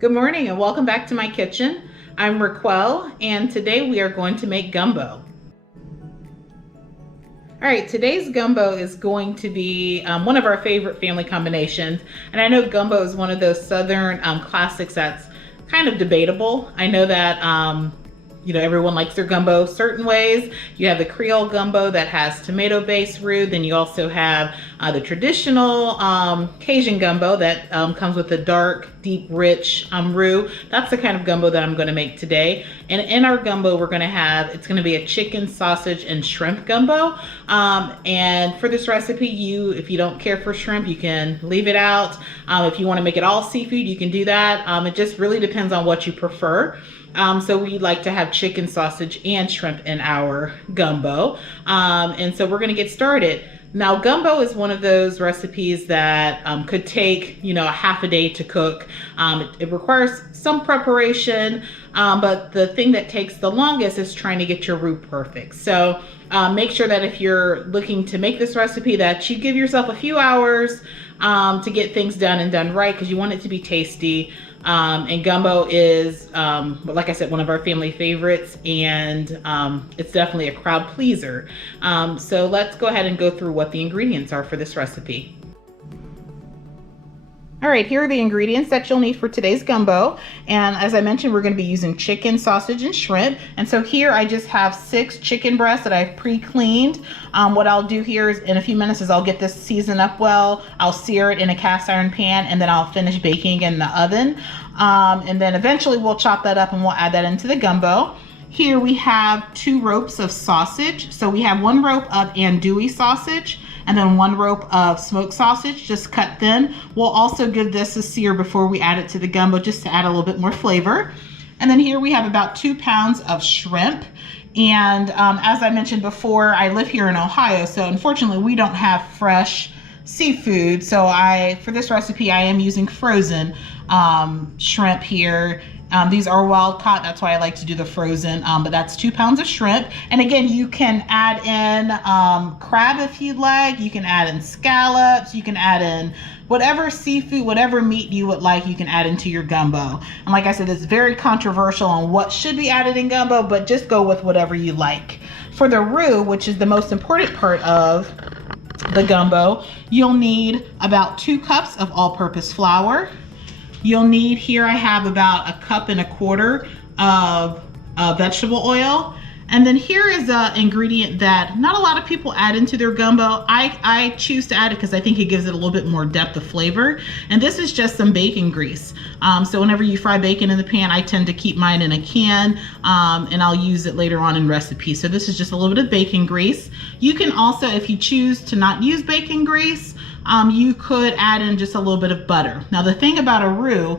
Good morning and welcome back to my kitchen. I'm Raquel and today we are going to make gumbo. All right, today's gumbo is going to be one of our favorite family combinations. And I know gumbo is one of those Southern classics that's kind of debatable. I know that everyone likes their gumbo certain ways. You have the Creole gumbo that has tomato-based roux. Then you also have the traditional Cajun gumbo that comes with a dark, deep, rich roux. That's the kind of gumbo that I'm going to make today. And in our gumbo, it's going to be a chicken, sausage, and shrimp gumbo. And for this recipe, if you don't care for shrimp, you can leave it out. If you want to make it all seafood, you can do that. It just really depends on what you prefer. So we like to have chicken, sausage, and shrimp in our gumbo. And so we're going to get started. Now, gumbo is one of those recipes that could take, a half a day to cook. It requires some preparation, but the thing that takes the longest is trying to get your roux perfect. So make sure that if you're looking to make this recipe that you give yourself a few hours to get things done right, because you want it to be tasty. And gumbo is, like I said, one of our family favorites, and it's definitely a crowd pleaser. So let's go ahead and go through what the ingredients are for this recipe. All right, here are the ingredients that you'll need for today's gumbo. And as I mentioned, we're going to be using chicken, sausage, and shrimp. And so here I just have 6 chicken breasts that I've pre-cleaned. What I'll do here is in a few minutes is I'll get this seasoned up well. I'll sear it in a cast iron pan, and then I'll finish baking in the oven. And then eventually we'll chop that up and we'll add that into the gumbo. Here we have 2 ropes of sausage. So we have 1 rope of andouille sausage, and then 1 rope of smoked sausage, just cut thin. We'll also give this a sear before we add it to the gumbo, just to add a little bit more flavor. And then here we have about 2 pounds of shrimp. And as I mentioned before, I live here in Ohio, so unfortunately we don't have fresh seafood. So for this recipe, I am using frozen shrimp here. These are wild caught, that's why I like to do the frozen, but that's 2 pounds of shrimp. And again, you can add in crab if you'd like, you can add in scallops, you can add in whatever seafood, whatever meat you would like, you can add into your gumbo. And like I said, it's very controversial on what should be added in gumbo, but just go with whatever you like. For the roux, which is the most important part of the gumbo, you'll need about 2 cups of all-purpose flour. You'll need, here I have about 1.25 cups of vegetable oil. And then here is an ingredient that not a lot of people add into their gumbo. I choose to add it because I think it gives it a little bit more depth of flavor. And this is just some bacon grease. So whenever you fry bacon in the pan, I tend to keep mine in a can, and I'll use it later on in recipes. So this is just a little bit of bacon grease. You can also, if you choose to not use bacon grease, you could add in just a little bit of butter. Now the thing about a roux,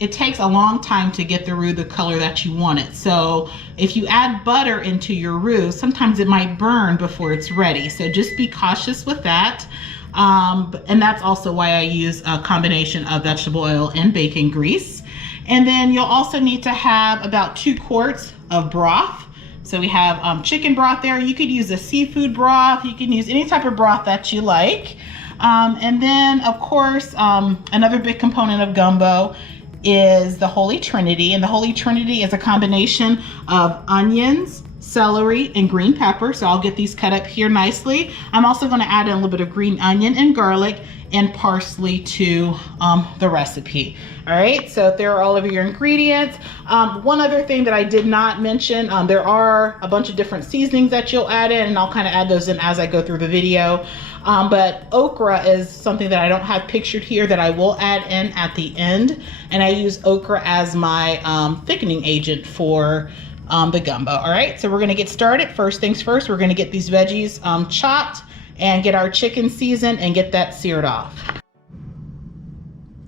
it takes a long time to get the roux the color that you want it. So if you add butter into your roux, sometimes it might burn before it's ready. So just be cautious with that. And that's also why I use a combination of vegetable oil and bacon grease. And then you'll also need to have about 2 quarts of broth. So we have chicken broth there. You could use a seafood broth. You can use any type of broth that you like. And then, of course, another big component of gumbo is the Holy Trinity. And the Holy Trinity is a combination of onions, celery, and green pepper. So I'll get these cut up here nicely. I'm also going to add in a little bit of green onion and garlic and parsley to the recipe. All right, so there are all of your ingredients. One other thing that I did not mention, there are a bunch of different seasonings that you'll add in, and I'll kind of add those in as I go through the video. But okra is something that I don't have pictured here that I will add in at the end. And I use okra as my thickening agent for the gumbo. All right, so we're gonna get started. First things first, we're gonna get these veggies chopped and get our chicken seasoned and get that seared off.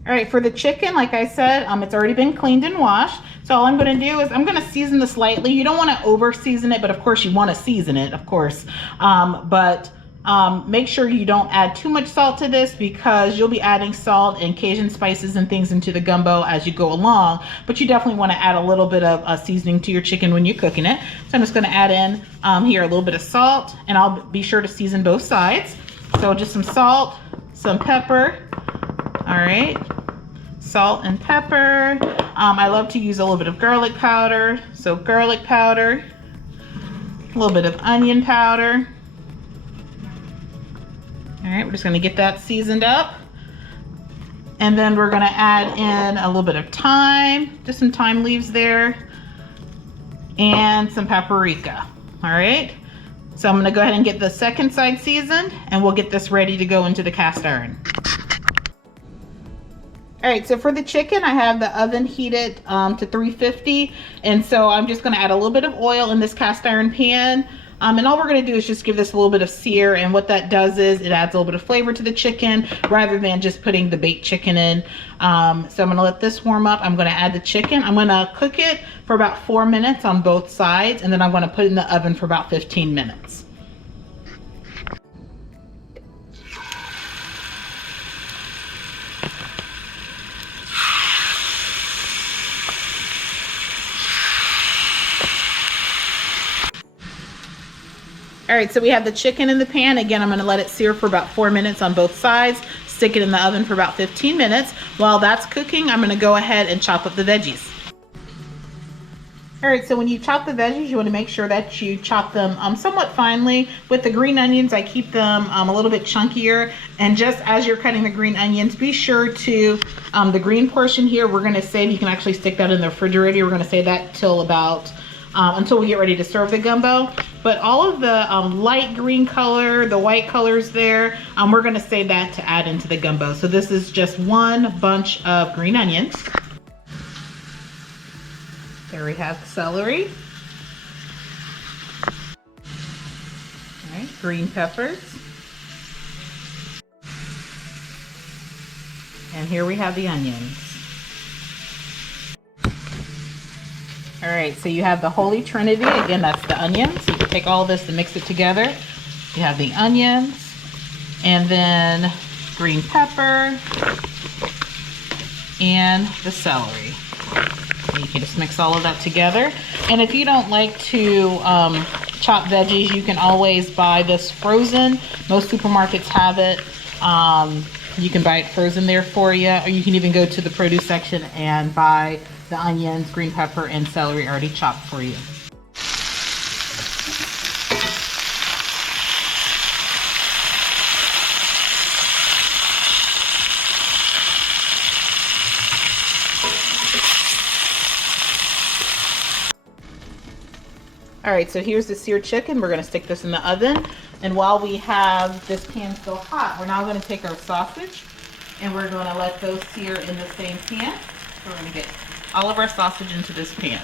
All right, for the chicken, like I said, it's already been cleaned and washed. So all I'm gonna do is I'm gonna season this lightly. You don't wanna over season it, but of course you wanna season it, of course. Make sure you don't add too much salt to this because you'll be adding salt and Cajun spices and things into the gumbo as you go along, but you definitely want to add a little bit of seasoning to your chicken when you're cooking it. So I'm just going to add in here a little bit of salt, and I'll be sure to season both sides. So just some salt, some pepper, all right, salt and pepper. I love to use a little bit of garlic powder. So garlic powder, a little bit of onion powder. All right, we're just gonna get that seasoned up. And then we're gonna add in a little bit of thyme, just some thyme leaves there, and some paprika. All right, so I'm gonna go ahead and get the second side seasoned, and we'll get this ready to go into the cast iron. All right, so for the chicken, I have the oven heated to 350, and so I'm just gonna add a little bit of oil in this cast iron pan. And all we're gonna do is just give this a little bit of sear, and what that does is it adds a little bit of flavor to the chicken rather than just putting the baked chicken in. So I'm gonna let this warm up. I'm gonna add the chicken. I'm gonna cook it for about 4 minutes on both sides, and then I'm gonna put it in the oven for about 15 minutes. All right, so we have the chicken in the pan. Again, I'm gonna let it sear for about 4 minutes on both sides, stick it in the oven for about 15 minutes. While that's cooking, I'm gonna go ahead and chop up the veggies. All right, so when you chop the veggies, you wanna make sure that you chop them somewhat finely. With the green onions, I keep them a little bit chunkier. And just as you're cutting the green onions, be sure to, the green portion here, we're gonna save, you can actually stick that in the refrigerator. We're gonna save that till about, until we get ready to serve the gumbo. But all of the light green color, the white colors there, we're gonna save that to add into the gumbo. So this is just one bunch of green onions. There we have the celery. All right, green peppers. And here we have the onions. All right, so you have the Holy Trinity. Again, that's the onions. So you can take all of this and mix it together. You have the onions, and then green pepper, and the celery. And you can just mix all of that together. And if you don't like to chop veggies, you can always buy this frozen. Most supermarkets have it. You can buy it frozen there for you, or you can even go to the produce section and buy the onions, green pepper, and celery already chopped for you. All right, so here's the seared chicken. We're gonna stick this in the oven. And while we have this pan still hot, we're now gonna take our sausage and we're gonna let those sear in the same pan. So we're gonna get all of our sausage into this pan.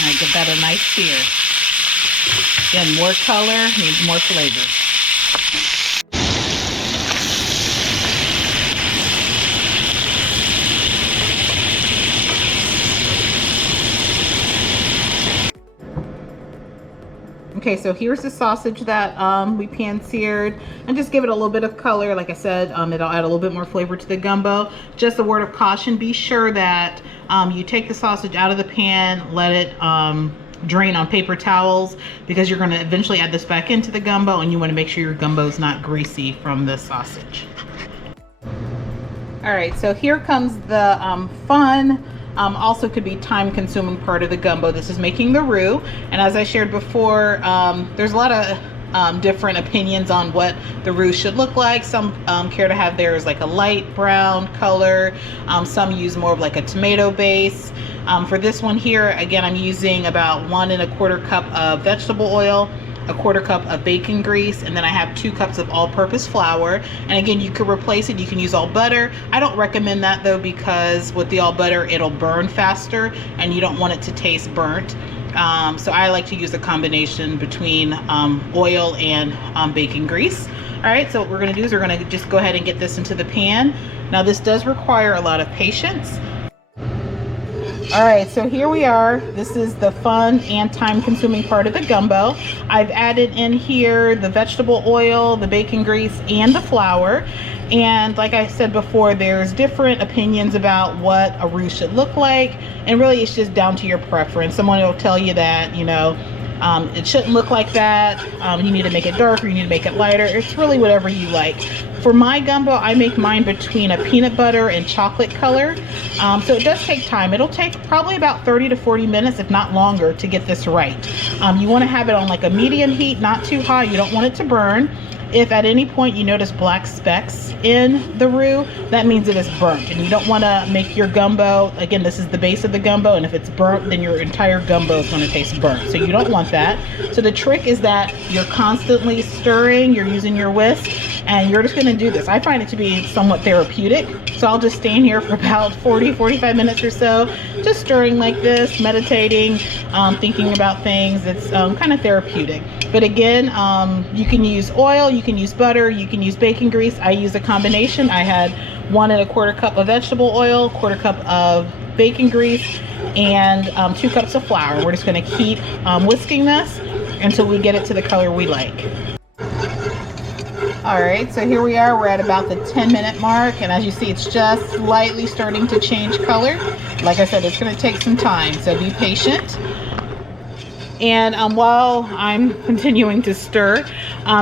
All right, give that a nice sear. Again, more color means more flavor. Okay, so here's the sausage that we pan seared, and just give it a little bit of color. Like I said, it'll add a little bit more flavor to the gumbo. Just a word of caution, be sure that you take the sausage out of the pan, let it drain on paper towels, because you're going to eventually add this back into the gumbo, and you want to make sure your gumbo is not greasy from the sausage. All right, so here comes the fun, also could be time consuming part of the gumbo. This is making the roux, and as I shared before, there's a lot of different opinions on what the roux should look like. Some care to have theirs like a light brown color. Some use more of like a tomato base. For this one here, again, I'm using about 1 1/4 cup of vegetable oil, 1/4 cup of bacon grease, and then I have 2 cups of all-purpose flour. And again, you could replace it, you can use all butter. I don't recommend that though, because with the all butter, it'll burn faster and you don't want it to taste burnt. So I like to use a combination between oil and bacon grease. All right, so what we're gonna do is we're gonna just go ahead and get this into the pan. Now this does require a lot of patience. All right, so here we are. This is the fun and time-consuming part of the gumbo. I've added in here the vegetable oil, the bacon grease, and the flour. And like I said before, there's different opinions about what a roux should look like, and really it's just down to your preference. Someone will tell you that, you know, it shouldn't look like that. You need to make it darker, you need to make it lighter. It's really whatever you like. For my gumbo, I make mine between a peanut butter and chocolate color. So it does take time. It'll take probably about 30 to 40 minutes, if not longer, to get this right. You want to have it on like a medium heat, not too high. You don't want it to burn. If at any point you notice black specks in the roux, that means it is burnt, and you don't want to make your gumbo, again, this is the base of the gumbo, and if it's burnt, then your entire gumbo is going to taste burnt. So you don't want that. So the trick is that you're constantly stirring, you're using your whisk, and you're just going to do this. I find it to be somewhat therapeutic. So I'll just stand here for about 40-45 minutes or so, just stirring like this, meditating, thinking about things. It's kind of therapeutic. But again, you can use oil, you can use butter, you can use bacon grease. I use a combination. I had 1 1/4 cup of vegetable oil, 1/4 cup of bacon grease, and 2 cups of flour. We're just going to keep whisking this until we get it to the color we like. All right, so here we are. We're at about the 10-minute mark, and as you see, it's just slightly starting to change color. Like I said, it's going to take some time, so be patient. And while I'm continuing to stir,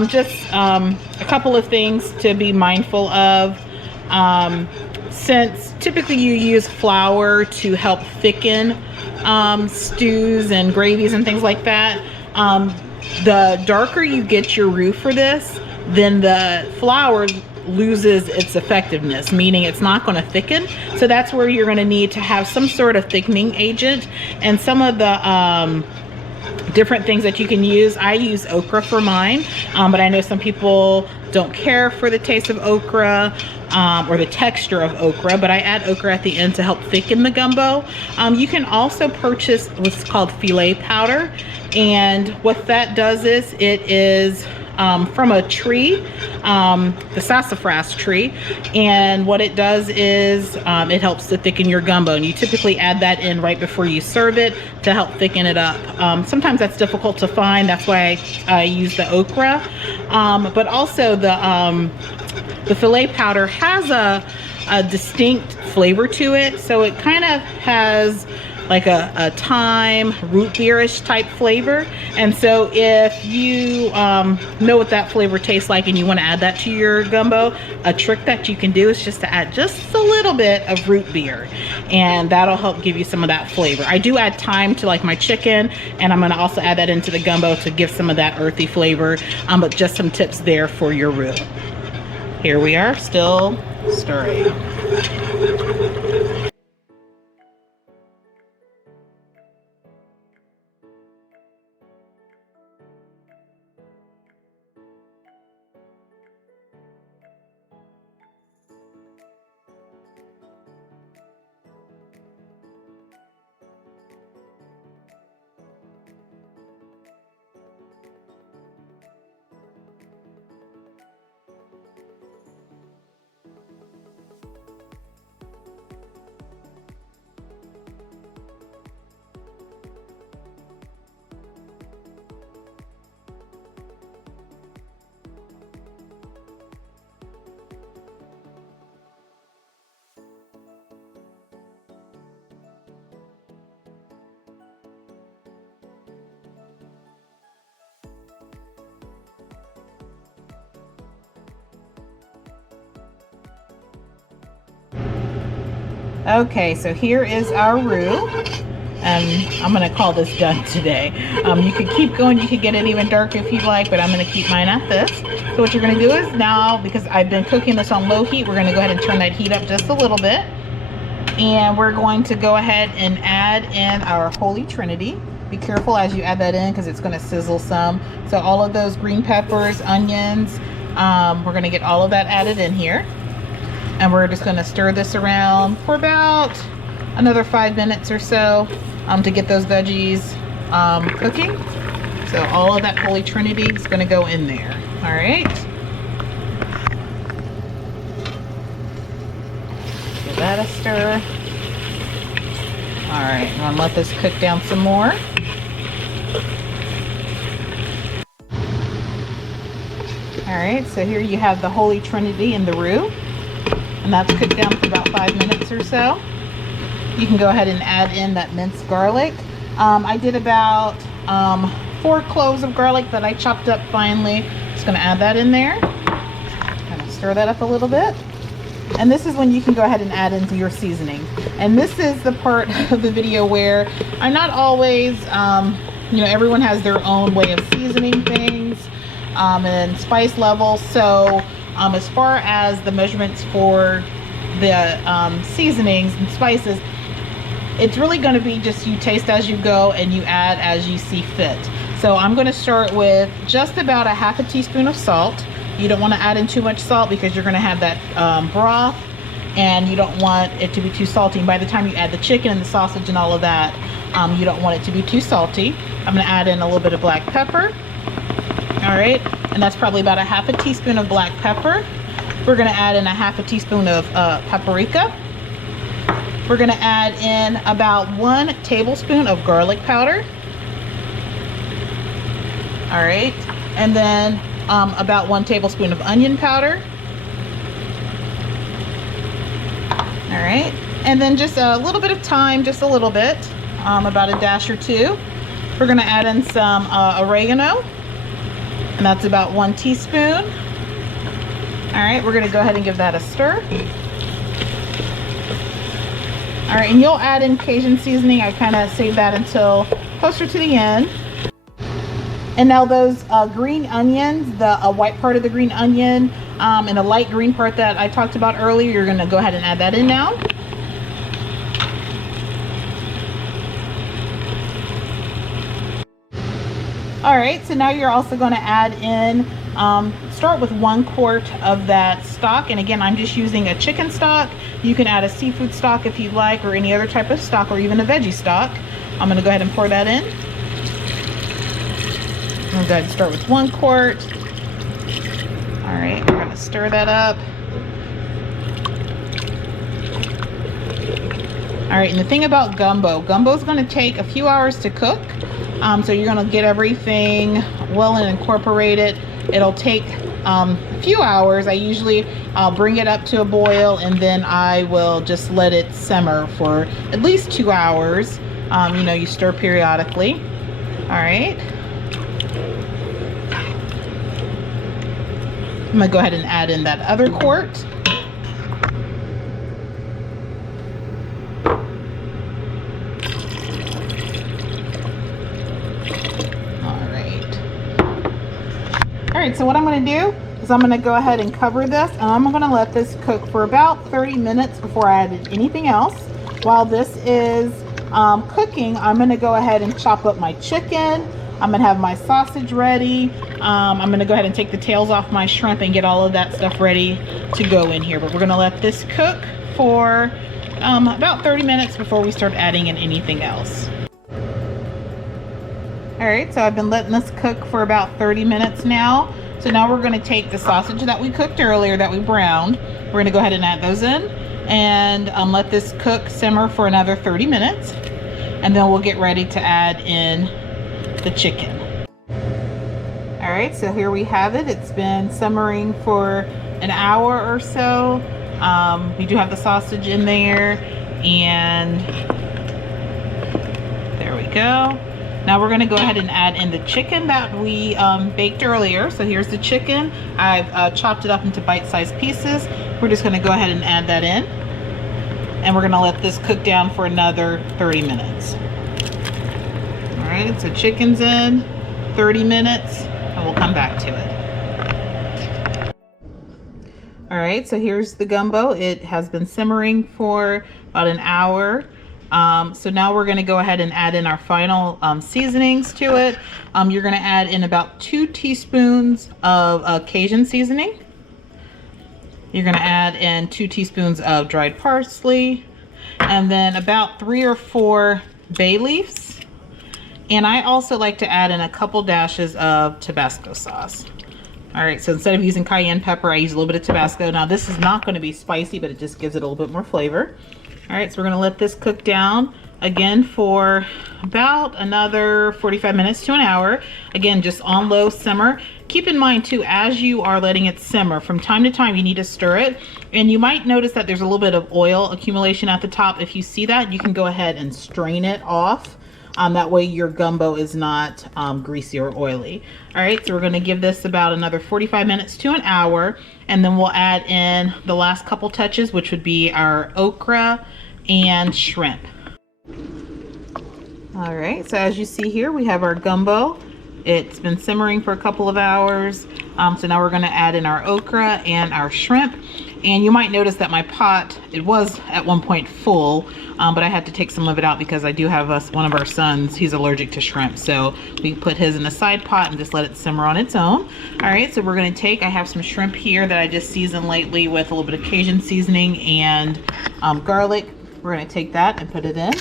just a couple of things to be mindful of. Since typically you use flour to help thicken stews and gravies and things like that, the darker you get your roux for this, then the flour loses its effectiveness, meaning it's not going to thicken. So that's where you're going to need to have some sort of thickening agent. And some of the different things that you can use, I use okra for mine, but I know some people don't care for the taste of okra or the texture of okra, but I add okra at the end to help thicken the gumbo. You can also purchase what's called filet powder, and what that does is it is from a tree, the sassafras tree, and what it does is it helps to thicken your gumbo, and you typically add that in right before you serve it to help thicken it up. Sometimes that's difficult to find, that's why I use the okra, but also the filet powder has a distinct flavor to it, so it kind of has like a thyme, root beerish type flavor. And so if you know what that flavor tastes like and you want to add that to your gumbo, a trick that you can do is just to add just a little bit of root beer, and that'll help give you some of that flavor. I do add thyme to like my chicken, and I'm going to also add that into the gumbo to give some of that earthy flavor, but just some tips there for your roux. Here we are, still stirring. Okay, so here is our roux, and I'm gonna call this done today. You could keep going, you could get it even darker if you'd like, but I'm gonna keep mine at this. So what you're gonna do is now, because I've been cooking this on low heat, we're gonna go ahead and turn that heat up just a little bit. And we're going to go ahead and add in our Holy Trinity. Be careful as you add that in because it's gonna sizzle some. So all of those green peppers, onions, we're gonna get all of that added in here. And we're just going to stir this around for about another 5 minutes or so to get those veggies cooking. So all of that Holy Trinity is going to go in there. All right. Give that a stir. All right, I'm gonna let this cook down some more. All right, so here you have the Holy Trinity in the roux, and that's cooked down for about 5 minutes or so. You can go ahead and add in that minced garlic. I did about 4 cloves of garlic that I chopped up finely. Just gonna add that in there. Kind of stir that up a little bit. And this is when you can go ahead and add into your seasoning. And this is the part of the video where I'm not always, you know, everyone has their own way of seasoning things and spice levels. So as far as the measurements for the seasonings and spices, it's really going to be just you taste as you go and you add as you see fit. So I'm going to start with just about a half a teaspoon of salt. You don't want to add in too much salt because you're going to have that broth, and you don't want it to be too salty. And by the time you add the chicken and the sausage and all of that, you don't want it to be too salty. I'm going to add in a little bit of black pepper. All right, and that's probably about a half a teaspoon of black pepper. We're going to add in a half a teaspoon of paprika. We're going to add in about 1 tablespoon of garlic powder. All right, and then about 1 tablespoon of onion powder. All right, and then just a little bit of thyme, just a little bit, about a dash or 2. We're going to add in some oregano, and that's about 1 teaspoon. All right, we're going to go ahead and give that a stir. All right, and you'll add in Cajun seasoning. I kind of save that until closer to the end. And now those green onions, the white part of the green onion and the light green part that I talked about earlier, you're going to go ahead and add that in now. All right, so now you're also going to add in, start with 1 quart of that stock. And again, I'm just using a chicken stock. You can add a seafood stock if you'd like, or any other type of stock, or even a veggie stock. I'm going to go ahead and pour that in. I'm going to go ahead and start with 1 quart. All right, we're going to stir that up. All right, and the thing about gumbo is going to take a few hours to cook. So you're going to get everything well and incorporated. It'll take a few hours. I'll bring it up to a boil, and then I will just let it simmer for at least 2 hours. You know, you stir periodically. All right. I'm going to go ahead and add in that other quart. All right, so what I'm going to do is I'm going to go ahead and cover this, and I'm going to let this cook for about 30 minutes before I add anything else. While this is cooking, I'm going to go ahead and chop up my chicken. I'm going to have my sausage ready. I'm going to go ahead and take the tails off my shrimp and get all of that stuff ready to go in here. But we're going to let this cook for about 30 minutes before we start adding in anything else. All right, so I've been letting this cook for about 30 minutes now. So now we're going to take the sausage that we cooked earlier, that we browned. We're going to go ahead and add those in and let this cook, simmer for another 30 minutes. And then we'll get ready to add in the chicken. All right, so here we have it. It's been simmering for an hour or so. We do have the sausage in there, and there we go. Now we're going to go ahead and add in the chicken that we baked earlier. So here's the chicken. I've chopped it up into bite-sized pieces. We're just going to go ahead and add that in. And we're going to let this cook down for another 30 minutes. All right, so chicken's in, 30 minutes, and we'll come back to it. All right, so here's the gumbo. It has been simmering for about an hour. So now we're going to go ahead and add in our final seasonings to it. You're going to add in about 2 teaspoons of Cajun seasoning. You're going to add in 2 teaspoons of dried parsley, and then about 3 or 4 bay leaves. And I also like to add in a couple dashes of Tabasco sauce. All right, so instead of using cayenne pepper, I use a little bit of Tabasco. Now this is not going to be spicy, but it just gives it a little bit more flavor. All right, so we're going to let this cook down again for about another 45 minutes to an hour. Again, just on low simmer. Keep in mind too, as you are letting it simmer, from time to time you need to stir it, and you might notice that there's a little bit of oil accumulation at the top. If you see that, you can go ahead and strain it off. That way your gumbo is not greasy or oily. All right, so we're gonna give this about another 45 minutes to an hour, and then we'll add in the last couple touches, which would be our okra and shrimp. All right, so as you see here, we have our gumbo. It's been simmering for a couple of hours. So now we're gonna add in our okra and our shrimp. And you might notice that my pot, it was at one point full, but I had to take some of it out because I do have one of our sons, he's allergic to shrimp. So we put his in a side pot and just let it simmer on its own. All right, so we're gonna I have some shrimp here that I just seasoned lightly with a little bit of Cajun seasoning and garlic. We're gonna take that and put it in.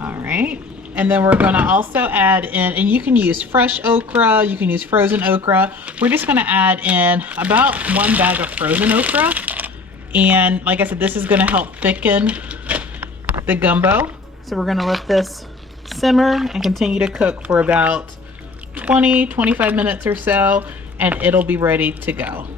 All right. And then we're gonna also add in, and you can use fresh okra, you can use frozen okra. We're just gonna add in about 1 bag of frozen okra. And like I said, this is gonna help thicken the gumbo. So we're gonna let this simmer and continue to cook for about 20-25 minutes or so, and it'll be ready to go.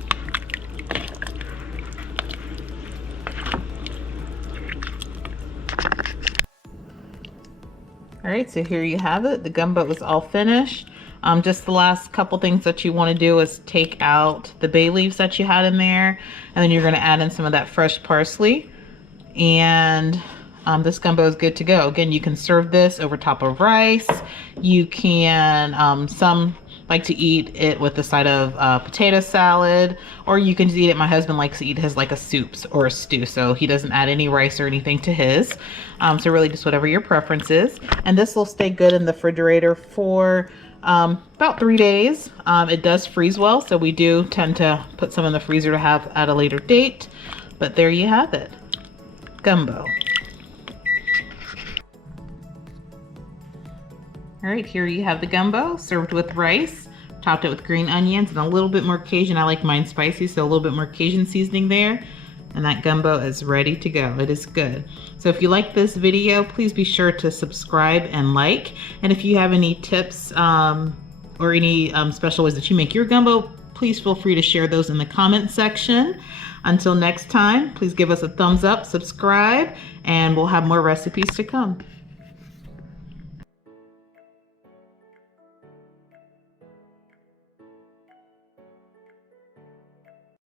All right, so here you have it. The gumbo is all finished. Just the last couple things that you want to do is take out the bay leaves that you had in there, and then you're going to add in some of that fresh parsley, and this gumbo is good to go. Again, you can serve this over top of rice. You can, some like to eat it with the side of potato salad, or you can just eat it. My husband likes to eat his like a soup or a stew, so he doesn't add any rice or anything to his. So really just whatever your preference is. And this will stay good in the refrigerator for about 3 days. It does freeze well, so we do tend to put some in the freezer to have at a later date. But there you have it, gumbo. All right, here you have the gumbo served with rice, topped it with green onions and a little bit more Cajun. I like mine spicy, so a little bit more Cajun seasoning there. And that gumbo is ready to go. It is good. So if you like this video, please be sure to subscribe and like. And if you have any tips or any special ways that you make your gumbo, please feel free to share those in the comment section. Until next time, please give us a thumbs up, subscribe, and we'll have more recipes to come.